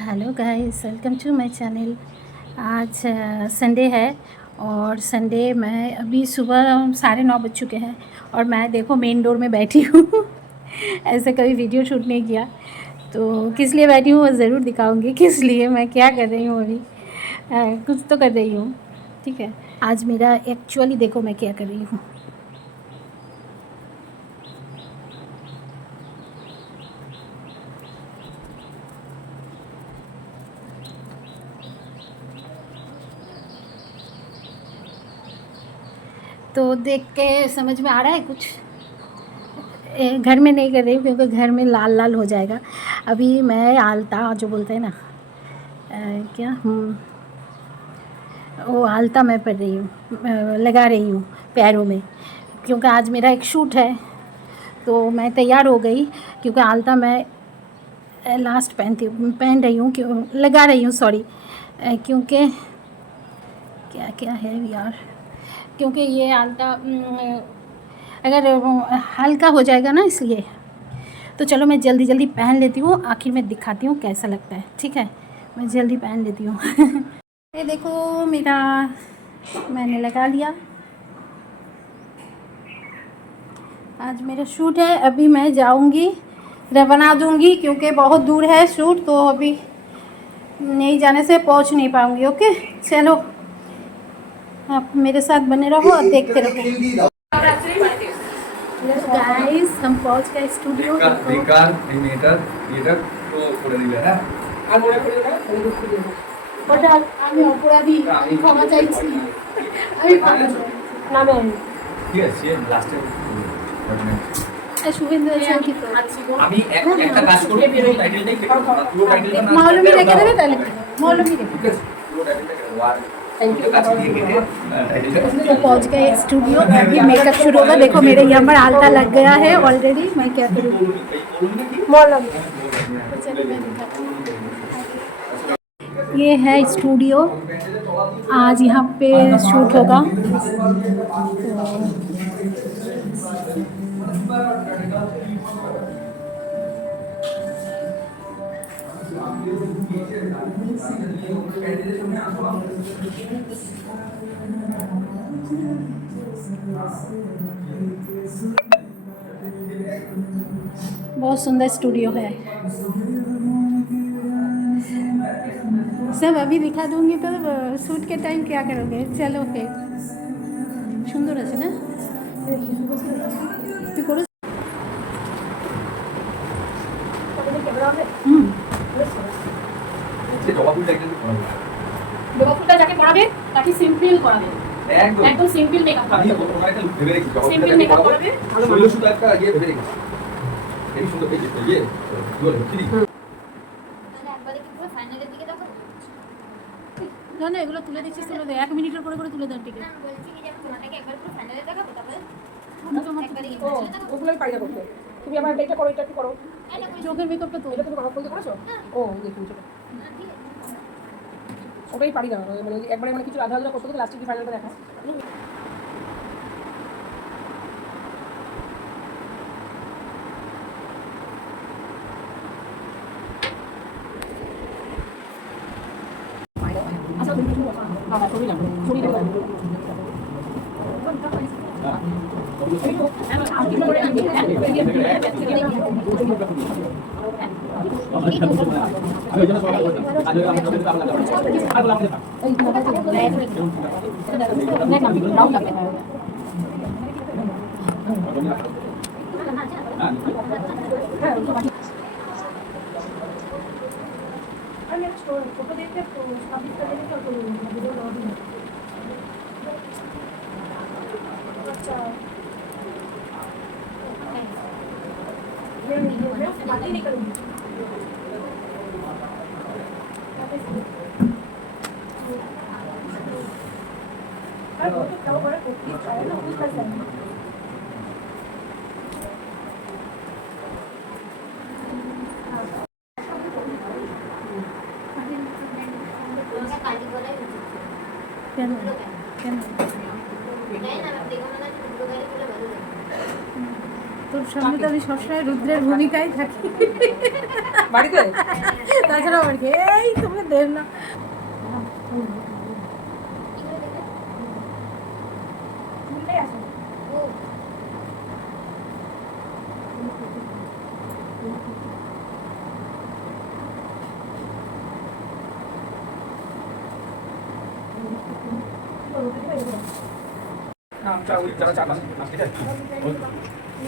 Hello guys, welcome to my channel. आज Sunday है और संडे मैं अभी सुबह 9:30 बज चुके हैं और मैं देखो मेन डोर में बैठी हूँ। ऐसे कभी वीडियो शूट नहीं किया तो किस लिए बैठी हूँ वो ज़रूर दिखाऊंगी। किस लिए मैं क्या कर रही हूँ अभी, कुछ तो कर रही हूँ। ठीक है, आज मेरा एक्चुअली देखो मैं क्या कर रही हूँ। तो देख के समझ में आ रहा है कुछ? घर में नहीं कर रही हूँ क्योंकि घर में लाल लाल हो जाएगा। अभी मैं आलता जो बोलते हैं ना, क्या वो आलता मैं कर रही हूँ, लगा रही हूँ पैरों में, क्योंकि आज मेरा एक शूट है। तो मैं तैयार हो गई क्योंकि आलता मैं लास्ट पहन रही हूँ, क्यों लगा रही हूँ, सॉरी। क्योंकि क्या क्या है यार, क्योंकि ये आलता अगर हल्का हो जाएगा ना, इसलिए। तो चलो मैं जल्दी जल्दी पहन लेती हूँ, आखिर में दिखाती हूँ कैसा लगता है। ठीक है, मैं जल्दी पहन लेती हूँ। ये देखो मेरा, मैंने लगा लिया। आज मेरा शूट है, अभी मैं जाऊँगी रवाना दूँगी क्योंकि बहुत दूर है शूट, तो अभी नहीं जाने से पहुँच नहीं पाऊँगी। ओके चलो, आप मेरे साथ बने रहो और देखते रहो। गाइस हम पहुँच गए स्टूडियो। আমি অপরাধী, ক্ষমা চাইছি। আমি নামে শুভেন্দু আমি একটা কাজ করব, পুরো টাইটেলটাই মৌলভী রেখে দেবে, তাহলে মৌলভী রেখে পুরো टाइटल। तो पहुंच गए स्टूडियो, अभी मेकअप शुरू होगा। देखो मेरे यहाँ पर आलता लग गया है ऑलरेडी। मैं क्या करूँ, ये है स्टूडियो, आज यहाँ पे शूट होगा। बहुत सुंदर स्टूडियो है। सब अभी दिखा दूंगी तो शूट के टाइम क्या करोगे। चलो फिर, সুন্দর আছে না? তুই করো। জবাফুলটা যাকে পড়াবে তাকে সিম্পল করাবে, একদম সিম্পল মেকআপ করাবে। আমি তোমার একটা লুক ভেবে রেখেছি, সিম্পল মেকআপ করাবে। শৈল শুধু একটা ইয়ে ভেবে রেখেছি, এই সুন্দর এই যে ইয়ে বল কি মানে একবারে কি পুরো ফাইনালের দিকে দেখো। না না, এগুলো তুলে দিচ্ছিস, তুলে দে, 1 মিনিটের করে তুলে দাও। ঠিক আছে, বলছি কি যে তোমাকে একবার পুরো ফাইনালে দেখাবো, তারপরে ওগুলোই পারি না করতে। তুমি আমার এটা করো, এটা একটু করো। চোখের মেকআপটা তো এটা তুমি করা করতে করেছো? ও দেখুন সেটা ওটাই পারি না, মানে একবারে মানে কিছু আধা আধা করতে লাস্টে কি ফাইনালটা দেখা। আচ্ছা তুমি কিছু বাবা ছবি না ছবি দেব। फोटो देखते तो अच्छा बात ही नहीं करूँगी। কেন কেন তোর সামনে তো আমি সবসময় রুদ্রের ভূমিকায় থাকি বাড়িতে। তাছাড়া আমার কি এই তুমি দেখলাম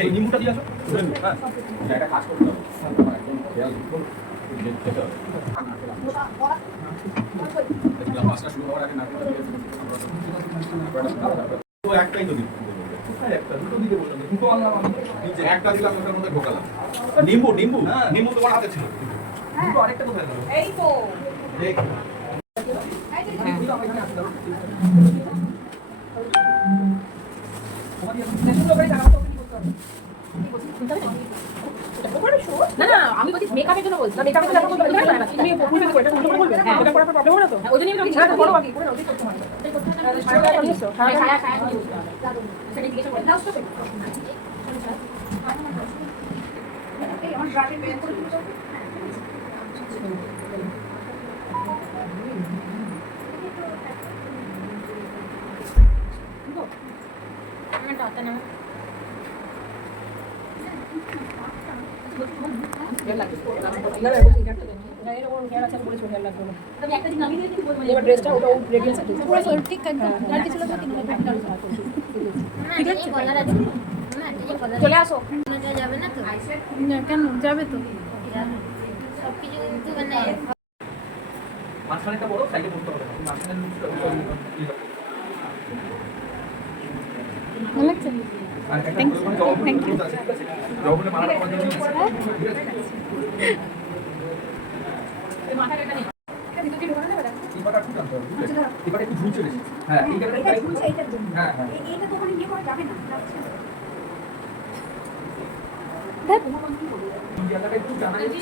এই নিম্বুটা দিয়ে আসো। হ্যাঁ এটা কাজ করতে হবে। খেয়াল মাছটা শুরু হওয়ার আগে নারকেলটা দিয়ে তো একটাই তো দিই। একটা দুটো দিতে বললাম দুটো আনলাম আমি নিচে একটা দিলাম ওটার মধ্যে ঢোকালাম। নিম্বু নিম্বু নিম্বু তোমার হাতে ছিল। দুটো আরেকটা কোথায় গেল? এই তো দেখ না না আমি বলছি মেকআপের জন্য বলছি মেকআপের জন্য বলছি তুমি বলবে কি এটা বলবে বলবে হ্যাঁ এটা করার পর প্রবলেম হলো তো ওই জন্য আমি ছাড়া বড় বাকি করে ওই করতে মানে ছাড়া নিছো ছাড়া সেটা জিজ্ঞাসা করে দাও তো এই আমার ড্রাইভে বের করে দিও ড্রেসটা ওটা রেডি আছে ঠিক আছে আর কিছু লোক চলে আসো যাবে না তো কেন যাবে তো সব কিছু কিন্তু মানে মাঝখানেটা বড় সাইডে করতে হবে মাঝখানে ভালো লাগছে থ্যাংক ইউ জবলে মারা করার জন্য মাথাটা নেই কিন্তু কি ঢোকানো যাবে না টিপাটা ঠিক আছে টিপাটা একটু ঝুলছে বেশি হ্যাঁ এই জায়গাটা ট্রাই করুন হ্যাঁ হ্যাঁ এইটা তো ওখানে নিয়ে করা যাবে না এই জায়গাটা একটু জানা যাচ্ছে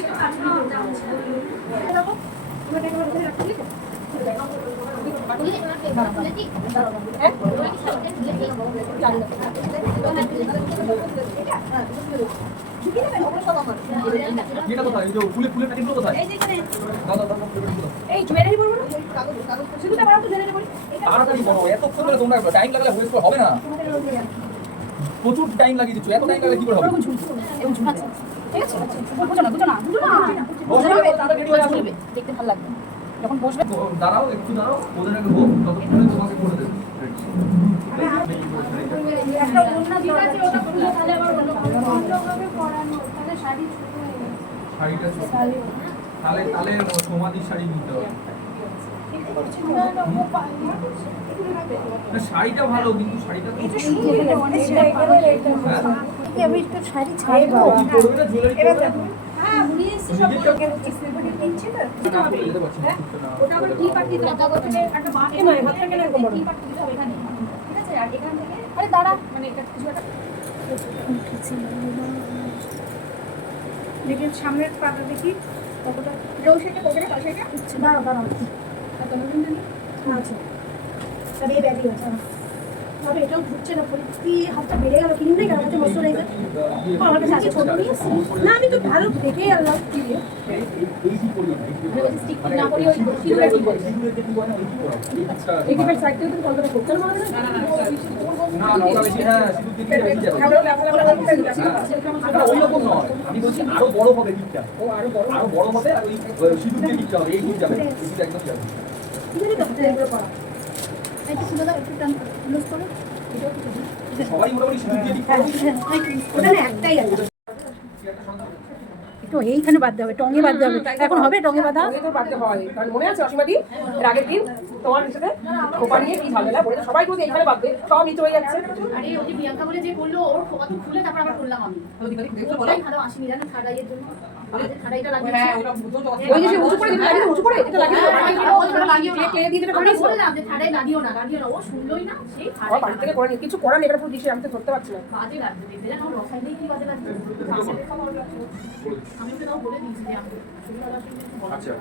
এটা কোথায় এই যে ফুলে ফুলে কাটিং কোথায় এই যে দাও দাও দাও এই জুয়েলারি বলবো না কাগজ কাগজ শুধুটা বানাও তো জুয়েলারি বলি তাড়াতাড়ি করো এতক্ষণ ধরে তোমরা টাইম লাগালে ওয়েস্ট হবে না প্রচুর টাইম লাগিয়ে দিচ্ছ এত টাইম লাগলে কি করে হবে এবং ঝুমাচ্ছে ঠিক আছে বুঝো না বুঝো না বুঝো না বসে যাবে তাড়াতাড়ি রেডি হয়ে আসো দেখতে ভালো লাগবে যখন বসবে দাঁড়াও একটু দাঁড়াও ওদের আগে হোক ততক্ষণে তোমাকে করে দেবে একটা অন্য ঠিক আছে ওটা খুলে তাহলে আবার অন্য ভাবে পরানো তাহলে শাড়ি ছোট হয়ে যাবে শাড়িটা তাহলে তাহলে সমাধি শাড়ি নিতে হবে না শাড়িটা ভালো কিন্তু শাড়িটা তো এটা সুন্দর অনেক আমি একটু শাড়ি ছাড়বো কি করবে না জুয়েলারি করবে হ্যাঁ বুড়ি সিস্টেমকে সিস্টেমকে নিচ্ছে তো না বলতে পারছি না ওটা আবার কি পার্টি দাদা করতে একটা বাকি মানে হাত থেকে এরকম বড় কি পার্টি দিতে হবে এখানে ঠিক আছে আর এখান থেকে আরে দাঁড়া মানে এটা কিছু একটা দেখি সামনের পাতা দেখি কতটা রৌশিটা কোথায় পাশেটা দাঁড়া দাঁড়া আর তোমার জন্য আচ্ছা তবে এই ব্যাগই আছে তবে এটাও ঘুরছে না কি হাতটা বেড়ে গেল কিনবে কেন হচ্ছে ময়শ্চারাইজার আমার কাছে আছে ছোট নিয়ে না আমি তো ভালো দেখেই আনলাম কি এই কি করবে স্টিক না করি ওই সিলুয়েট কি করি সিগুলো যে কি হয় না ওই কি করো আচ্ছা একেবারে সাইড থেকে তুমি কলটা করতে পারবে না না না ওটা বেশি হ্যাঁ সিগুলো দিয়ে বেশি যাবে না ওই রকম নয় আমি বলছি আরো বড় হবে দিকটা ও আরো বড় হবে আর ওই সিগুলো দিয়ে দিকটা হবে এই দিক যাবে এই দিক একদম যাবে একটু খুলে দাও একটু টান লুজ করো সবাই মোটামুটি সিগুলো দিয়ে দিকটা ওটা না একটাই আছে একটু এইখানে বাদ দেবে টঙে বাদ দেবে এখন হবে টঙে বাঁধা আগে তো বাড়তে হয় কারণ মনে আছে অসীমাদি এর আগের দিন তোমার সাথে খোপা নিয়ে কি ঝামেলা বলে সবাই বলছে এখানে বাঁধবে সব নিচে হয়ে যাচ্ছে আরে ওই যে প্রিয়াঙ্কা বলে যে করলো ওর কত খুলে তারপর আবার করলাম আমি ওটাই ভালো আসেনি জানো ঠাডাইয়ের জন্য ঠাডাইটা হ্যাঁ লাগিয়েছে ওই যে সে উঁচু করে দিতে লাগিয়ে উঁচু করে এটা লাগিয়ে ক্লে দিয়ে যেটা আমি বানিয়েছিল বললাম যে ঠাডাই লাগিও না ও শুনলোই না সেই আমার বাড়ি থেকে করে নিয়ে কিছু করার নেই এটা পুরো ডিশে আমি তো ধরতে পারছি না বাজে লাগবে দেখতে জানো রসাইলেই কি বাজে লাগবে আমি ওকে তাও বলে দিয়েছি যে আমি আচ্ছা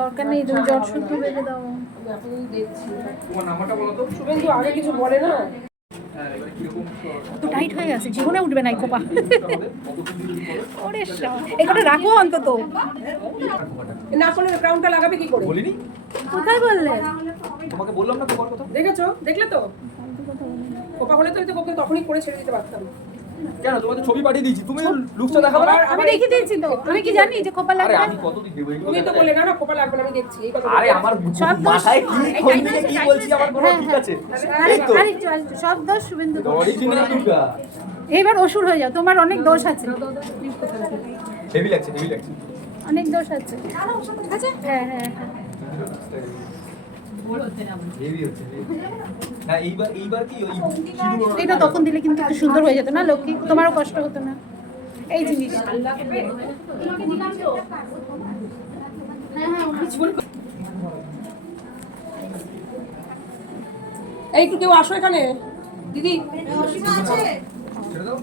দরকার নেই তুমি জ্বর শুদ্ধ বেঁধে দাও আমি এখন দেখছি তোমার নাম্বারটা বলো তো শুভেন্দু আগে কিছু বলে না হ্যাঁ, এবারে কিরকম তো টাইট হয়ে গেছে, জীবনে উঠবে না এই খোপা। হবে, কতক্ষণ যদি করো, ওরে এখানে রাখো অন্তত। না করলে ক্রাউনটা লাগাবে কি করে? বলিনি? কোথায় বললে? তোমাকে বললাম না তোমার কথা? দেখেছো? দেখলে তো? খোপা হলে তো ওকে তখনই করে ছেড়ে দিতে পারতাম। কেন তোমাকে ছবি পাঠিয়ে দিয়েছি, তুমি লুকসটা দেখাবে না? আমি দেখিয়ে দিয়েছি তো, আমি কি জানি যে খোপা আরে লাগবে? আমি কতদিন দেবো এগুলো তুমি তো দেখাতে? বললে না না খোপা লাগবে না, আমি দেখছি এই কথা। আরে আমার সব দোষ- মাথায় কি কোন দিকে কি বলছি আমার কোনো ঠিক আছে এই তো আরেকটু সব দোষ শুভেন্দু। Original Luka. এইবার অসুর হয়ে যাও, তোমার অনেক দোষ আছে, হেভি লাগছে, হেভি লাগছে। অনেক দোষ আছে। ঠিক আছে? হ্যাঁ হ্যাঁ হ্যাঁ। হেভি হচ্ছে heavy। হ্যাঁ এইবার কি ওই সিঁদুর এটা তখন দিলে কিন্তু একটু সুন্দর হয়ে যেত না লক্ষ্মী, তোমারও কষ্ট হতো না এই জিনিস। তোমাকে দিলাম তো। হ্যাঁ হ্যাঁ এই একটু কেউ আসো এখানে দিদি। ছেড়ে দাও।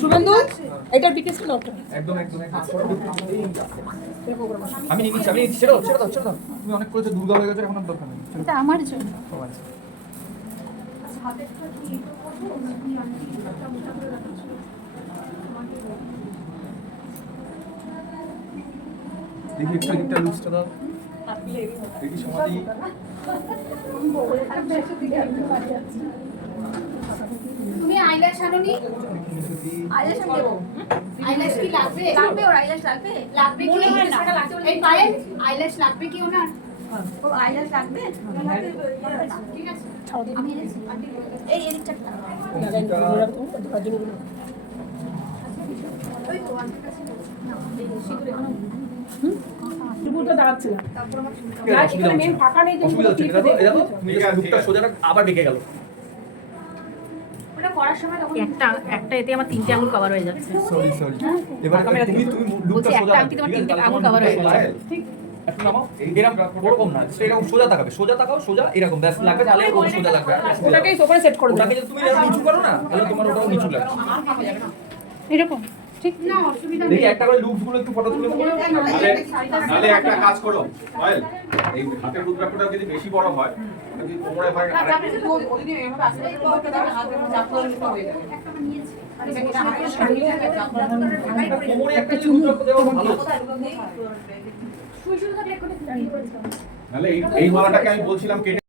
শুভেন্দু এটার ডিটেলস নাও একটা। একদম একদম একদম। আমি নিয়ে নিচ্ছি, আমি নিচ্ছি। ছেড়ে দাও, ছেড়ে দাও, ছেড়ে দাও। তুমি অনেক করেছো, দুর্গা হয়ে গেছো, এখন আর দরকার নেই। এটা আমার জন্য। ও আচ্ছা। দেখি একটু একটা লুকসটা দাও। দেখি সমাধি। তুমি আইল্যাশ আনোনি? আইল্যাশ আমি দেবো। আইল্যাশ কি লাগবে? লাগবে ওর আইল্যাশ লাগবে? লাগবে কি? এই পায়েল আইল্যাশ লাগবে কি ওনার? ও আইল্যাশ লাগবে? ঠিক আছে। আমি এনেছি। এই এদিকটা। ওই তো আমার কাছে টুকুটা দাঁড়াচ্ছে না। ঠিক আছে, অসুবিধা এখানে মেন হচ্ছে। ফাঁকা নেই তো অসুবিধা হচ্ছে, এটা তো এটা তো তুমি লুকটা সোজা রাখ, আবার বেঁকে গেল। ওটা করার সময় তখন একটা এতে আমার 3টে আঙুল কভার হয়ে যাচ্ছে। Sorry sorry. এবার তুমি লুকটা বলছি, সোজা একটা রাখ। আংটিতে আমার ঠিক আছে, 3টে তাহলে আঙুল তোমার cover হয়ে লুকটা যাচ্ছে। সোজা। ঠিক। একটু নামাও। এরকম ওরকম না, এরকম সোজা তাকাবে, সোজা তাকাও, সোজা এরকম ব্যাস লাগবে, তাহলে এরকম সোজা লাগবে। ওটাকেই ওপরে সেট করে ওটাকে দাও। যদি তুমি এরকম নিচু করো না, তাহলে তোমার ওটাও নিচু লাগবে। এরকম ঠিক না অসুবিধা দেখি নেই। একটা করে লুকস গুলো একটু ফটো তুলে দেবো। নালে একটা কাজ করো পায়েল, এই হাতের রুদ্রাক্ষটা যদি বেশি বড় হয় যদি কোমরে হয় আর কোমরে একটা লুকস দেওয়া ভালো। শুই শুই থাকলে একটু নালে এই মালাটাকে আমি বলছিলাম কেটে